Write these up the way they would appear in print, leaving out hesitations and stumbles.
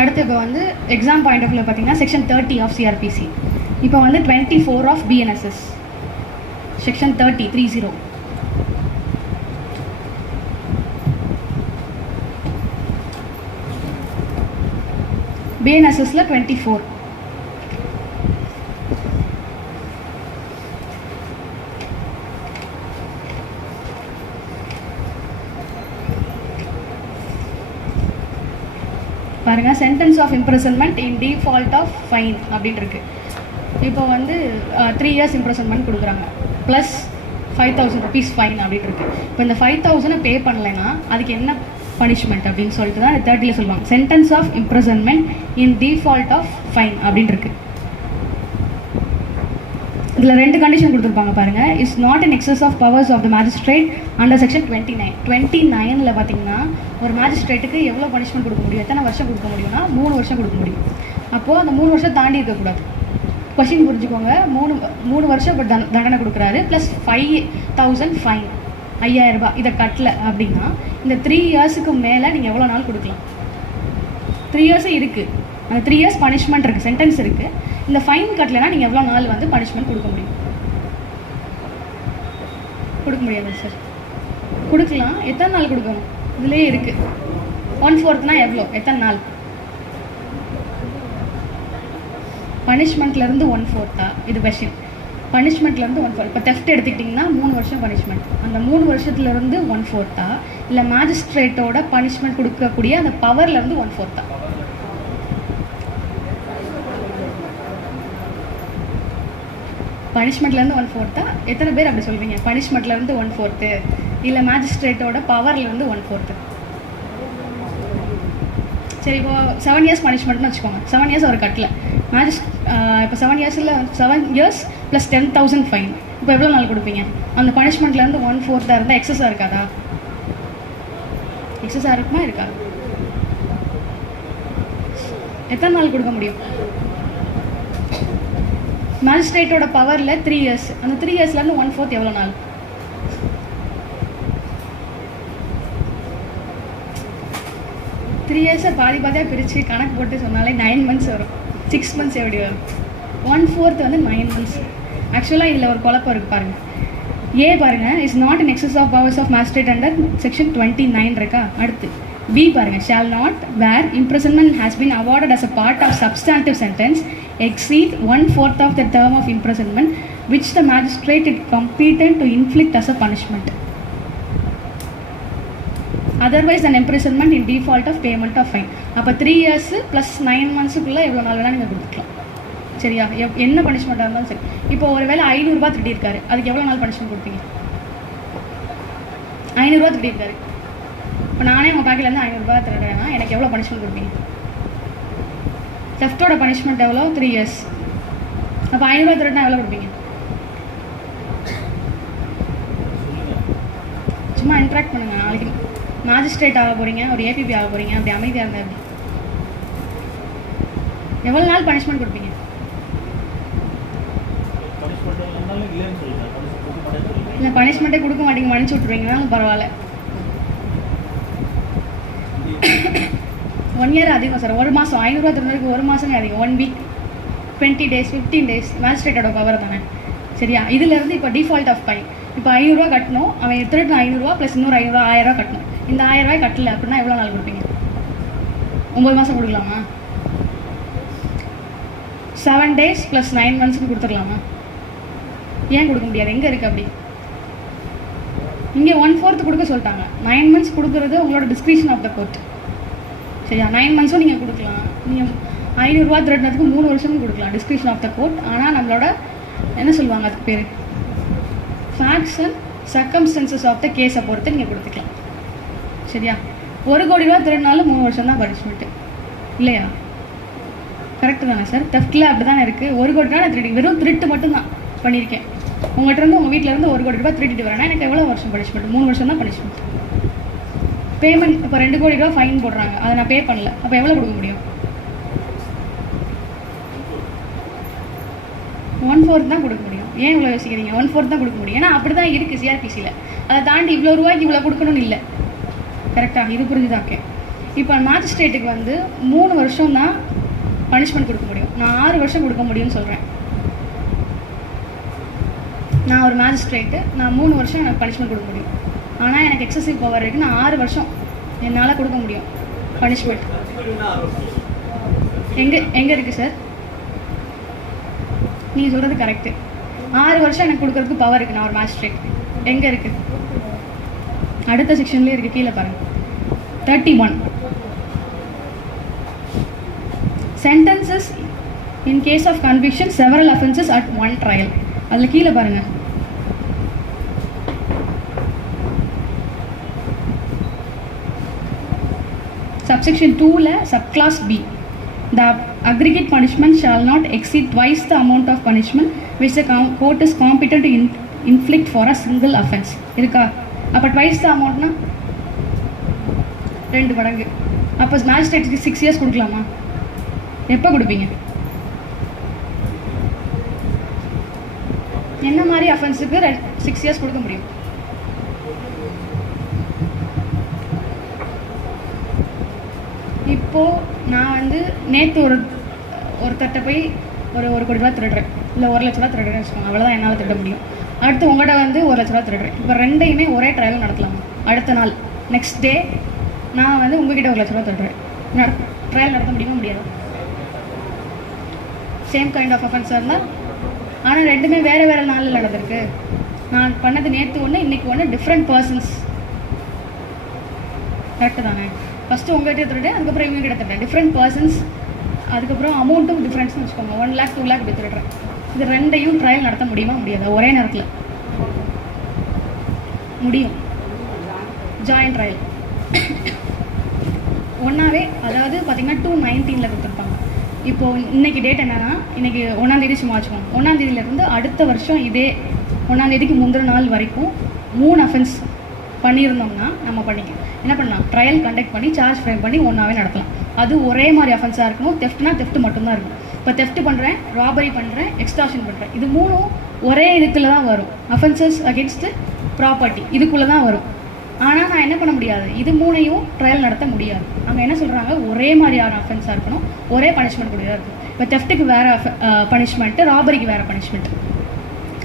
அடுத்து இப்போ வந்து எக்ஸாம் பாயிண்ட் ஆஃப் வியூ பார்த்தீங்கன்னா செக்ஷன் 30 ஆஃப் சிஆர்பிசி. இப்போ வந்து 24 ஆஃப் பிஎன்எஸ்எஸ். செக்ஷன் 30 பிஎன்எஸ்எஸ்ல 24. பாருங்க, sentence of imprisonment in default of fine அப்படின்னு இருக்கு. இப்போ வந்து 3 years இம்ப்ரிசன்மெண்ட் கொடுக்குறாங்க ப்ளஸ் 5,000 rupees ஃபைன் அப்படின்னு இருக்கு. இப்போ இந்த 5,000 பே பண்ணலைன்னா அதுக்கு என்ன பனிஷ்மெண்ட் அப்படின்னு சொல்லிட்டு தான் 30 சொல்லுவாங்க. Sentence of imprisonment in default of fine அப்படின்னு இருக்கு. இதில் 2 கண்டிஷன் கொடுத்துருப்பாங்க பாருங்க. Is not in excess of powers of the magistrate under section 29 பார்த்தீங்கன்னா ஒரு மேஜிஸ்ட்ரேட்டுக்கு எவ்வளோ பனிஷ்மெண்ட் கொடுக்க முடியும், எத்தனை வருஷம் கொடுக்க முடியும்னா 3 வருஷம் கொடுக்க முடியும். அப்போது அந்த 3 வருஷம் தாண்டி இருக்கக்கூடாது. கொஷின் புரிஞ்சுக்கோங்க. 3 வருஷம் இப்போ தண்டனை கொடுக்குறாரு ப்ளஸ் 5,000 ஃபைன், 5,000 ரூபாய். இதை கட்டல அப்படின்னா இந்த 3 yearsக்கு மேலே நீங்கள் எவ்வளோ நாள் கொடுக்கலாம்? 3 years இருக்குது. அந்த 3 years பனிஷ்மெண்ட் இருக்குது, சென்டென்ஸ் இருக்குது. இந்த ஃபைன் கட்டலைன்னா நீங்கள் எவ்வளோ நாள் வந்து பனிஷ்மெண்ட் கொடுக்க முடியும்? கொடுக்க முடியாது சார். கொடுக்கலாம். எத்தனை நாள் கொடுக்கணும்? இதுலேயே இருக்குது. 1/4னா எவ்வளோ, எத்தனை நாள்? பனிஷ்மெண்ட்லேருந்து 1/4 இது கொஷின். பனிஷ்மெண்ட்லேருந்து 1/4. இப்போ தெஃப்ட் எடுத்துக்கிட்டிங்கன்னா 3 வருஷம் பனிஷ்மெண்ட். அந்த 3 வருஷத்துலேருந்து 1/4 இல்லை மேஜிஸ்ட்ரேட்டோட பனிஷ்மெண்ட் கொடுக்கக்கூடிய அந்த பவர்லேருந்து 1/4. பனிஷ்மெண்ட்லேருந்து 1/4. எத்தனை பேர் அப்படி சொல்வீங்க? பனிஷ்மெண்ட்லேருந்து 1/4 இல்லை மேஜிஸ்ட்ரேட்டோட பவர்லேருந்து 1/4. சரி, இப்போ 7 years பனிஷ்மெண்ட்னு வச்சுக்கோங்க. 7 years அவர் கட்டல. இப்போ 7 years ப்ளஸ் 10,000 ஃபைன். இப்போ எவ்வளோ நாள் கொடுப்பீங்க? அந்த பனிஷ்மெண்ட்லேருந்து 1/4 இருந்தால் எக்ஸஸாக இருக்காதா? எக்ஸஸாக இருக்குமா இருக்காது? எத்தனை நாள் கொடுக்க முடியும்? மேஜிஸ்ட்ரேட்டோட பவரில் 3 years. அந்த 3 yearsலேருந்து 1/4 எவ்வளோ நாள்? 3 years பாதியாக பிரித்து கணக்கு போட்டு சொன்னாலே 9 months வரும். 6 months எப்படி வரும்? 1/4 வந்து 9 months. ஆக்சுவலாக இதில் ஒரு குழப்பம் இருக்குது பாருங்கள். ஏ பாருங்கள், is not in excess of powers of magistrate under section 29 இருக்கா? அடுத்து பி பாருங்கள், shall not where imprisonment has been awarded as a part of substantive sentence exceed 1/4 of the term of imprisonment which the magistrate is competent to inflict as a punishment. Otherwise an imprisonment in default of payment of fine. அப்போ 3 years plus 9 monthsக்குள்ளே எவ்வளோ நாள் வேணால் நீங்கள் கொடுத்துக்கலாம். சரியா? என்ன பனிஷ்மெண்ட்டாக இருந்தாலும் சரி. இப்போ ஒரு வேளை 500 ரூபாய் திருட்டியிருக்காரு, அதுக்கு எவ்வளோ நாள் பனிஷ்மெண்ட் கொடுப்பீங்க? 500 ரூபாய் திருட்டியிருக்காரு. இப்போ நானே உங்கள் பேக்கிலேருந்து 500 ரூபாய் திருடுறேன்னா எனக்கு எவ்வளோ பனிஷ்மெண்ட் கொடுப்பீங்க? தெஃப்டோட பனிஷ்மெண்ட் எவ்வளோ? 3 years. அப்போ 500 ரூபாய் திருட்டினா எவ்வளோ கொடுப்பீங்க? சும்மா இன்ட்ராக்ட் பண்ணுங்கள். நாளைக்கு மேஜிஸ்ட்ரேட் ஆக போகிறீங்க, ஒரு ஏபிபி ஆக போகிறீங்க. அப்படி அமைதியாக இருந்தால் எப்படி? எவ்வளோ நாள் பனிஷ்மெண்ட் கொடுப்பீங்க? இல்லை, பனிஷ்மெண்ட்டே கொடுக்க மாட்டீங்க, மன்னிச்சு விட்ருவீங்கனாலும் பரவாயில்ல. 1 year அதிகம் சார். 1 மாதம் 500 ரூபா திருடுறதுக்கு 1 மாதமே அதிகம். 1 week, 20 days, 15 days மேஜிஸ்ட்ரேட்டோட பவர் தானே. சரியா? இதிலேருந்து இப்போ டிஃபால்ட் ஆஃப் ஃபைன். இப்போ 500 ரூபா கட்டணும். அவன் திருட்டு 500 ரூபா ப்ளஸ் இன்னொரு 500 ரூபா, 1000 ரூபா கட்டணும். இந்த 1000 ரூபாய் கட்டல அப்படின்னா எவ்வளோ நாள் கொடுப்பீங்க? 9 மாதம் கொடுக்கலாமா? 7 days ப்ளஸ் 9 monthsக்கு கொடுத்துடலாமா? ஏன் கொடுக்க முடியாது? எங்கே இருக்குது அப்படி? இங்கே 1/4 கொடுக்க சொல்லிட்டாங்க. 9 months கொடுக்குறது உங்களோட டிஸ்கிரிப்ஷன் ஆஃப் த கோர்ட். சரியா? 9 monthsம் நீங்கள் கொடுக்கலாம். நீங்கள் 500 ரூபா திருடினதுக்கு 3 வருஷமும் கொடுக்கலாம், டிஸ்கிரிப்ஷன் ஆஃப் த கோர்ட். ஆனால் நம்மளோட என்ன சொல்லுவாங்க அதுக்கு பேர்? Facts and circumstances of the கேஸை பொறுத்து நீங்கள் கொடுத்துக்கலாம். சரியா? 1 கோடி ரூபா திருடினாலும் 3 வருஷம் தான் பனிஷ்மெண்ட்டு இல்லையா? கரெக்டு தானே சார்? தெஃப்டில் அப்படி தானே இருக்குது. 1 கோடி ரூபா நான் திருடி வெறும் திருட்டு மட்டும்தான் பண்ணியிருக்கேன். உங்கள்கிட்ட இருந்து உங்கள் வீட்டிலேருந்து 1 கோடி ரூபா திருட்டிட்டு வரேன்னா எனக்கு எவ்வளோ வருஷம் பனிஷ்மெண்ட்? 3 வருஷம் தான் பனிஷ்மெண்ட். பேமெண்ட் இப்போ 2 கோடி ரூபா ஃபைன் போடுறாங்க, அதை நான் பே பண்ணல. அப்போ எவ்வளோ கொடுக்க முடியும்? 1/4 தான் கொடுக்க முடியும். ஏன் இவ்வளோ யோசிக்கிறீங்க? 1/4 தான் கொடுக்க முடியும். ஏன்னா அப்படி தான் இருக்குது சிஆர்பிசியில். அதை தாண்டி இவ்வளோ ரூபாய்க்கு இவ்வளோ கொடுக்கணும்னு இல்லை. கரெக்டாக? இது புரிஞ்சுதாக்கே. இப்போ மேஜிஸ்ட்ரேட்டுக்கு வந்து 3 வருஷம் தான் பனிஷ்மெண்ட் கொடுக்க முடியும். நான் 6 வருஷம் கொடுக்க முடியும்னு சொல்கிறேன். நான் ஒரு மேஜிஸ்ட்ரேட்டு, நான் 3 வருஷம் எனக்கு பனிஷ்மெண்ட் கொடுக்க முடியும். ஆனால் எனக்கு எக்ஸசிவ் பவர் இருக்குது, நான் 6 வருஷம் என்னால் கொடுக்க முடியும் பனிஷ்மெண்ட். எங்கே இருக்குது சார்? நீங்கள் சொல்கிறது கரெக்டு. 6 வருஷம் எனக்கு கொடுக்கறதுக்கு பவர் இருக்குது. நான் ஒரு மேஜிஸ்ட்ரேட். எங்கே இருக்குது? அடுத்த செக்ஷன்லேயே இருக்குது, கீழே பாருங்கள். 31 sentences in case of conviction several offenses at one trial. அதில் கீழே பாருங்கள். subsection 2ல subclass B, the aggregate punishment shall not exceed twice the amount of punishment which the court is competent to inflict for a single offense. இருக்கா? அப்போ twice the amountனா 2 மடங்கு. அப்போ மேஜிஸ்ட்ரேட்டுக்கு 6 years கொடுக்கலாமா? எப்போ கொடுப்பீங்க? என்ன மாதிரி அஃபென்ஸுக்கு 6 years கொடுக்க முடியும்? இப்போது நான் வந்து நேற்று ஒருத்தட்ட போய் ஒரு கோடி ரூபா திருடுறேன், இல்லை 1 லட்ச ரூபா திருடுறேன்னு வச்சுக்கோங்க. அவ்வளோதான் என்னால் திருட முடியும். அடுத்து உங்கள்கிட்ட வந்து 1 லட்ச ரூபா திருடுறேன். இப்போ ரெண்டையுமே ஒரே ட்ரையல் நடத்தலாமா? அடுத்த நாள் நெக்ஸ்ட் டே நான் வந்து உங்ககிட்ட 1 லட்ச ரூபா திருடுறேன், ட்ரையல் நடத்த முடியுமா? முடியாது. சேம் கைண்ட் ஆஃப் அஃபென்ஸாக இருந்தால், ஆனால் ரெண்டுமே வேறு நாளில் நடந்திருக்கு. நான் பண்ணது நேற்று ஒன்று, இன்றைக்கி ஒன்று, டிஃப்ரெண்ட் பர்சன்ஸ். கரெக்டு தானே? ஃபஸ்ட்டு உங்கள்கிட்ட திருடுறேன், அதுக்கப்புறம் இவங்க கிட்ட திருடுறேன். டிஃப்ரெண்ட் பர்சன்ஸ், அதுக்கப்புறம் அமௌண்ட்டும் டிஃப்ரென்ஸ்னு வச்சுக்கோங்க. 1 lakh 2 lakh இப்படி திருடுறேன். இது ரெண்டையும் ட்ரையல் நடத்த முடியுமா? முடியாது. ஒரே நேரத்தில் முடியும். ஜாயின்ட் ட்ரையல் ஒன்றாவே. அதாவது பார்த்திங்கன்னா 219 கொடுத்துருப்பாங்க. இப்போது இன்றைக்கி டேட் என்னென்னா, இன்றைக்கி 1ஆம் தேதி சும்மா வச்சுக்கோங்க. 1ஆம் தேதியிலேருந்து அடுத்த வருஷம் இதே 1ஆம் தேதிக்கு முந்தின நாள் வரைக்கும் 3 அஃபென்ஸ் பண்ணியிருந்தோம்னா நம்ம பண்ணிக்கலாம். என்ன பண்ணலாம்? ட்ரையல் கண்டக்ட் பண்ணி சார்ஜ் ஃப்ரேம் பண்ணி ஒன்றாவே நடத்தலாம். அது ஒரே மாதிரி அஃபென்ஸாக இருக்கணும். தெஃப்ட்னா தெஃப்ட் மட்டும்தான் இருக்கும். இப்போ தெஃப்ட் பண்ணுறேன், ராபரி பண்ணுறேன், எக்ஸ்டார்ஷன் பண்ணுறேன், இது 3ம் ஒரே இதுக்குள்ளே தான் வரும். அஃபென்சஸ் அகென்ஸ்ட் ப்ராப்பர்ட்டி இதுக்குள்ளே தான் வரும். ஆனால் நான் என்ன பண்ண முடியாது, இது 3ஐயும் ட்ரையல் நடத்த முடியாது. அங்கே என்ன சொல்கிறாங்க, ஒரே மாதிரியான அஃபென்ஸாக இருக்கணும், ஒரே பனிஷ்மெண்ட் கூடியதாக இருக்கும். இப்போ தெஃப்ட்டுக்கு வேறு பனிஷ்மெண்ட்டு, ராபரிக்கு வேறு பனிஷ்மெண்ட்.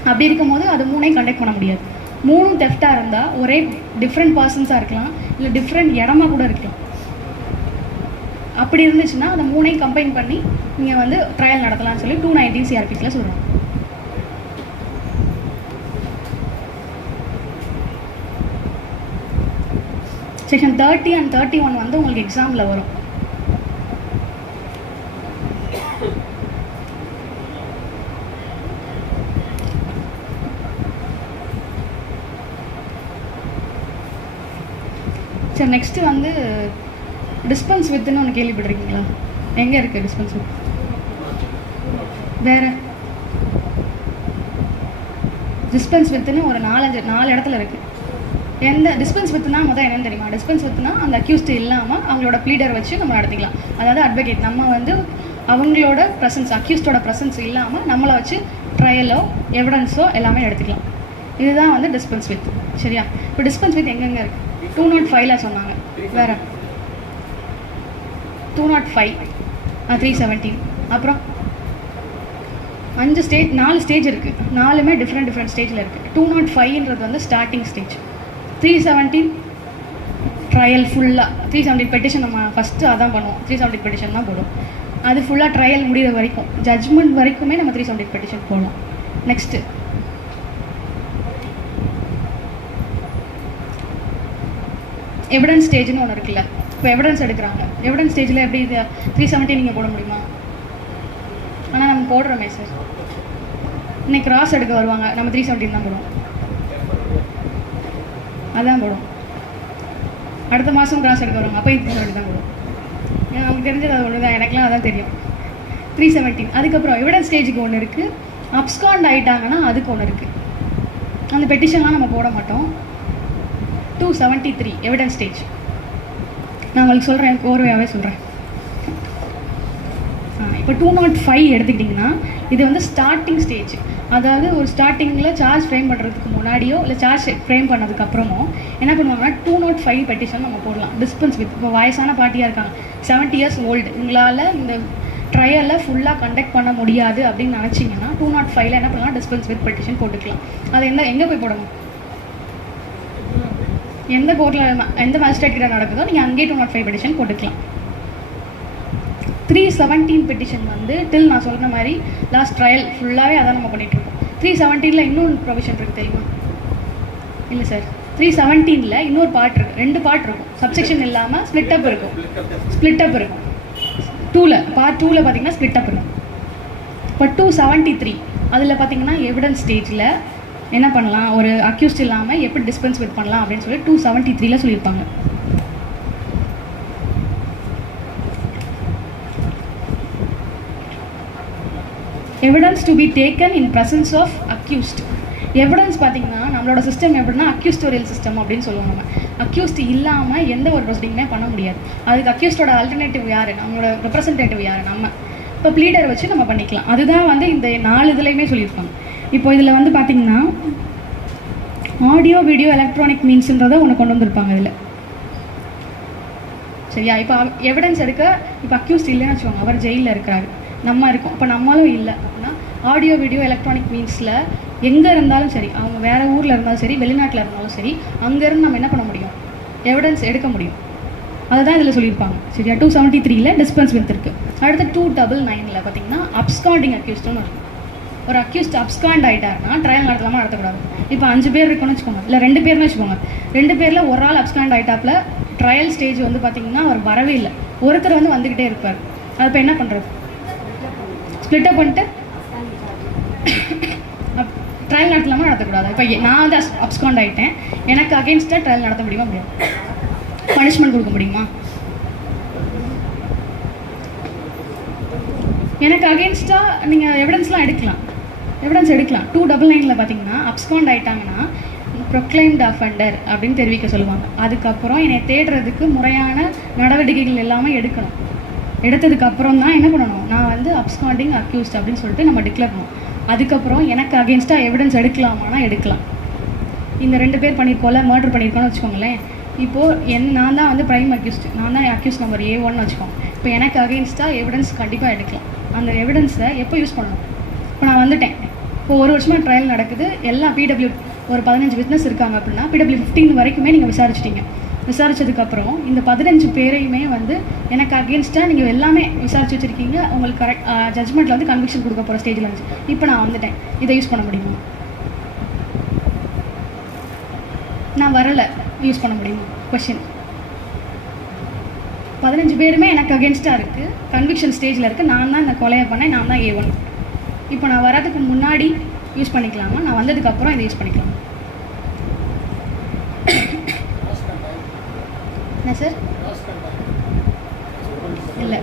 அப்படி இருக்கும் போது அது 3ஐயும் கண்டக்ட் பண்ண முடியாது. 3ம் தெஃப்டாக இருந்தால் ஒரே டிஃப்ரெண்ட் பர்சன்ஸாக இருக்கலாம், இல்லை டிஃப்ரெண்ட் இடமா கூட இருக்கலாம். அப்படி இருந்துச்சுன்னா அந்த 3ஐயும் கம்பைன் பண்ணி நீங்கள் வந்து ட்ரையல் நடத்தலாம்னு சொல்லி 219 CRPCல சொல்கிறோம். செக்ஷன் 30 and 31 வந்து உங்களுக்கு எக்ஸாமில் வரும். சரி, நெக்ஸ்ட்டு வந்து டிஸ்பென்ஸ் வித்துன்னு ஒன்று கேள்விப்பட்டிருக்கீங்களா? எங்கே இருக்குது டிஸ்பென்ஸ் வித்? வேறு டிஸ்பென்ஸ் வித்துன்னு ஒரு 4 இடத்துல இருக்குது. எந்த டிஸ்பென்ஸ் வித்துனா முதல் என்னன்னு தெரியுமா? டிஸ்பென்ஸ் வித்துனா அந்த அக்யூஸ்டு இல்லாமல் அவங்களோட ப்ளீடர் வச்சு நம்ம நடத்திக்கலாம். அதாவது அட்வொகேட் நம்ம வந்து அவங்களோட ப்ரெசன்ஸ், அக்யூஸ்டோட ப்ரெசன்ஸ் இல்லாமல் நம்மளை வச்சு ட்ரையலோ எவிடன்ஸோ எல்லாமே எடுத்துக்கலாம். இதுதான் வந்து டிஸ்பென்ஸ் வித். சரியா? இப்போ டிஸ்பென்ஸ் வித் எங்கெங்கே இருக்குது? 205ல் சொன்னாங்க. வேறு 205, 317, அப்புறம் 4 ஸ்டேஜ் இருக்குது. 4மே டிஃப்ரெண்ட் ஸ்டேஜில் இருக்குது. 205ன்றது வந்து ஸ்டார்டிங் ஸ்டேஜ். 317 ட்ரையல் ஃபுல்லாக. 317 பெட்டிஷன் நம்ம ஃபஸ்ட்டு அதான் பண்ணுவோம். 317 பெட்டிஷன் தான் போடும். அது ஃபுல்லாக ட்ரையல் முடிகிற வரைக்கும், ஜட்ஜ்மெண்ட் வரைக்குமே நம்ம 317 பெட்டிஷன் போடலாம். நெக்ஸ்ட்டு எவிடன்ஸ் ஸ்டேஜ்னு ஒன்று இருக்குல்ல. இப்போ எவிடன்ஸ் எடுக்கிறாங்க. எவிடன்ஸ் ஸ்டேஜில் எப்படி இது 317 நீங்கள் போட முடியுமா? ஆனால் நம்ம போடுறோமே சார். இன்னைக்கு கிராஸ் எடுக்க வருவாங்க, நம்ம 317 தான் போடுவோம். அதான் போடுவோம். அடுத்த மாதம் கிராஸ் எடுக்க வருவாங்க, அப்போ 317 தான் போடுவோம். நமக்கு தெரிஞ்சது அது ஒன்று தான், எனக்குலாம் அதான் தெரியும். 317. அதுக்கப்புறம் எவிடன்ஸ் ஸ்டேஜுக்கு ஒன்று இருக்குது. அப்ஸ்காண்ட் ஆகிட்டாங்கன்னா அதுக்கு ஒன்று இருக்குது. அந்த பெட்டிஷன்லாம் நம்ம போட மாட்டோம். 273 எவிடன்ஸ் ஸ்டேஜ். நான் உங்களுக்கு சொல்கிறேன், கோர்வையாகவே சொல்கிறேன். இப்போ 205 எடுத்துக்கிட்டிங்கன்னா இது வந்து ஸ்டார்டிங் ஸ்டேஜ். அதாவது ஒரு ஸ்டார்டிங்கில் சார்ஜ் ஃப்ரேம் பண்ணுறதுக்கு முன்னாடியோ இல்லை சார்ஜ் ஃப்ரேம் பண்ணதுக்கப்புறமோ என்ன பண்ணுவாங்கன்னா 205 பெட்டிஷன் நம்ம போடலாம். டிஸ்பென்ஸ் வித் இப்போ வயசான பார்ட்டியாக இருக்காங்க, 70 இயர்ஸ் ஓல்டு, உங்களால் இந்த ட்ரையலில் ஃபுல்லாக கண்டக்ட் பண்ண முடியாது அப்படின்னு நினச்சிங்கன்னா 205 என்ன பண்ணலாம், டிஸ்பென்ஸ் வித் பெட்டிஷன் போட்டுக்கலாம். அது எங்கே போய் போடணும், எந்த கோர்ட்டில் எந்த மேஜிஸ்ட்ரேட் கிட்ட நடக்குதோ நீங்கள் அங்கேயே 205 பெட்டிஷன் போட்டுக்கலாம். 317 பெட்டிஷன் வந்து டில் நான் சொல்கிற மாதிரி லாஸ்ட் ட்ரையல் ஃபுல்லாகவே அதான் நம்ம பண்ணிகிட்ருக்கோம். 317 இன்னொரு ப்ரொவிஷன் இருக்குது தெரியுமா? இல்லை சார், 317 இன்னொரு பார்ட் இருக்குது, 2 பார்ட் இருக்கும். சப்செக்ஷன் இல்லாமல் ஸ்ப்ளிட் அப் இருக்கும். 2ல் பார்ட் 2ல் பார்த்தீங்கன்னா ஸ்ப்ளிட் அப் இருக்கும். இப்போ 273 அதில் பார்த்தீங்கன்னா எவிடன்ஸ் ஸ்டேஜில் என்ன பண்ணலாம், ஒரு அக்யூஸ்ட் இல்லாமல் எப்படி டிஸ்பென்ஸ் வித் பண்ணலாம் அப்படின்னு சொல்லி 273 சொல்லியிருப்பாங்க. Evidence to be taken in presence of accused. Evidence பார்த்தீங்கன்னா நம்மளோட சிஸ்டம் எப்படின்னா அக்யூஸ்டோரியல் சிஸ்டம் அப்படின்னு சொல்லுவோம். நம்ம அக்யூஸ்ட் இல்லாமல் எந்த ஒரு ப்ரொசீடிங்குமே பண்ண முடியாது. அதுக்கு அக்யூஸ்டோட ஆல்டர்னேட்டிவ் யார், நம்மளோட ரெப்ரசன்டேட்டிவ் யார், நம்ம. இப்போ ப்ளீடர் வச்சு நம்ம பண்ணிக்கலாம். அதுதான் வந்து இந்த 4 இதுலையுமே சொல்லியிருப்பாங்க. இப்போ இதில் வந்து பார்த்திங்கன்னா ஆடியோ வீடியோ எலக்ட்ரானிக் மீன்ஸுன்றதை ஒன்று கொண்டு வந்திருப்பாங்க இதில். சரியா? இப்போ எவிடன்ஸ் எடுக்க இப்போ அக்யூஸ்ட் இல்லைன்னு வச்சுக்கோங்க, அவர் ஜெயிலில் இருக்கிறாரு, நம்ம இருக்கோம், இப்போ நம்மளும் இல்லை அப்படின்னா ஆடியோ வீடியோ எலக்ட்ரானிக் மீன்ஸில் எங்கே இருந்தாலும் சரி, அவங்க வேறு ஊரில் இருந்தாலும் சரி, வெளிநாட்டில் இருந்தாலும் சரி, அங்கேருந்து நம்ம என்ன பண்ண முடியும், எவிடன்ஸ் எடுக்க முடியும். அதுதான் இதில் சொல்லியிருப்பாங்க. சரியா? 273 டிஸ்பென்ஸ் வித் இருக்குது. அடுத்து 299 பார்த்தீங்கன்னா அப்ஸ்காண்டிங் அக்யூஸ்ட்னு இருக்கும். ஒரு அக்யூஸ்ட் அப்ஸ்காண்ட் ஆகிட்டாருன்னா ட்ரையல் நடத்தலாமா நடத்தக்கூடாது. இப்போ 5 பேர் இருக்குன்னு வச்சுக்கோங்க, இல்லை 2 பேர்னு வச்சுக்கோங்க. 2 பேரில் ஒரு ஆள் அப்ஸ்காண்ட் ஆகிட்டாப்பில் ட்ரையல் ஸ்டேஜ் வந்து பார்த்திங்கன்னா அவர் வரவே இல்லை, ஒருத்தர் வந்து வந்துக்கிட்டே இருப்பார். அது இப்போ என்ன பண்ணுறது, ஸ்ப்ளிட் அப் பண்ணிட்டு ட்ரையல் நடத்தலாமா நடத்தக்கூடாது. இப்போ நான் வந்து அப்ஸ்காண்ட் ஆகிட்டேன், எனக்கு அகெயின்ஸ்டாக ட்ரையல் நடத்த முடியுமா, முடியாது? பனிஷ்மெண்ட் கொடுக்க முடியுமா? எனக்கு அகெயின்ஸ்டாக நீங்கள் எவிடன்ஸ்லாம் எடுக்கலாம், எவிடன்ஸ் எடுக்கலாம். 299 பார்த்தீங்கன்னா அப்ஸ்காண்ட் ஆகிட்டாங்கன்னா ப்ரொக்ளைம்டு அஃபெண்டர் அப்படின்னு தெரிவிக்க சொல்லுவாங்க. அதுக்கப்புறம் என்னை தேடுறதுக்கு முறையான நடவடிக்கைகள் எல்லாமே எடுக்கணும். எடுத்ததுக்கப்புறம் தான் என்ன பண்ணணும், நான் வந்து அப்ஸ்காண்டிங் அக்யூஸ்ட் அப்படின்னு சொல்லிட்டு நம்ம டிக்ளேர் பண்ணணும். அதுக்கப்புறம் எனக்கு அகெயின்ஸ்டாக எவிடன்ஸ் எடுக்கலாமானா எடுக்கலாம். இந்த 2 பேர் பண்ணியிருக்கோம்ல, மர்டர் பண்ணியிருக்கோன்னு வச்சுக்கோங்களேன். இப்போது நான் தான் வந்து ப்ரைம் அக்யூஸ்ட், நான் தான் அக்யூஸ்ட் நம்பர் A1 வச்சுக்கோங்க. இப்போ எனக்கு அகெயின்ஸ்டாக எவிடன்ஸ் கண்டிப்பாக எடுக்கலாம். அந்த எவிடன்ஸை எப்போ யூஸ் பண்ணணும், இப்போ நான் வந்துட்டேன், இப்போ 1 வருஷமாக ட்ரையல் நடக்குது, எல்லாம் PW ஒரு 15 விட்னஸ் இருக்காங்க அப்படின்னா PW 15 வரைக்குமே நீங்கள் விசாரிச்சிட்டிங்க. விசாரித்ததுக்கப்புறம் இந்த 15 பேரையுமே வந்து எனக்கு அகெயின்ஸ்டாக நீங்கள் எல்லாமே விசாரிச்சு வச்சுருக்கீங்க, உங்களுக்கு கரெக்ட் ஜட்ஜ்மெண்ட்டில் வந்து கன்விக்ஷன் கொடுக்க போகிற ஸ்டேஜில் இருந்துச்சு. இப்போ நான் வந்துட்டேன், இதை யூஸ் பண்ண முடியுமா? நான் வரலை, யூஸ் பண்ண முடியுமா? கொஷின். 15 பேருமே எனக்கு அகெயின்ஸ்டாக இருக்குது, கன்விக்ஷன் ஸ்டேஜில் இருக்குது, நான் தான் இந்த கொலையை பண்ணேன், நான் தான் A1. இப்போ நான் வரதுக்கு முன்னாடி யூஸ் பண்ணிக்கலாமா, நான் வந்ததுக்கப்புறம் இதை யூஸ் பண்ணிக்கலாமா? என்ன சார்? இல்லை,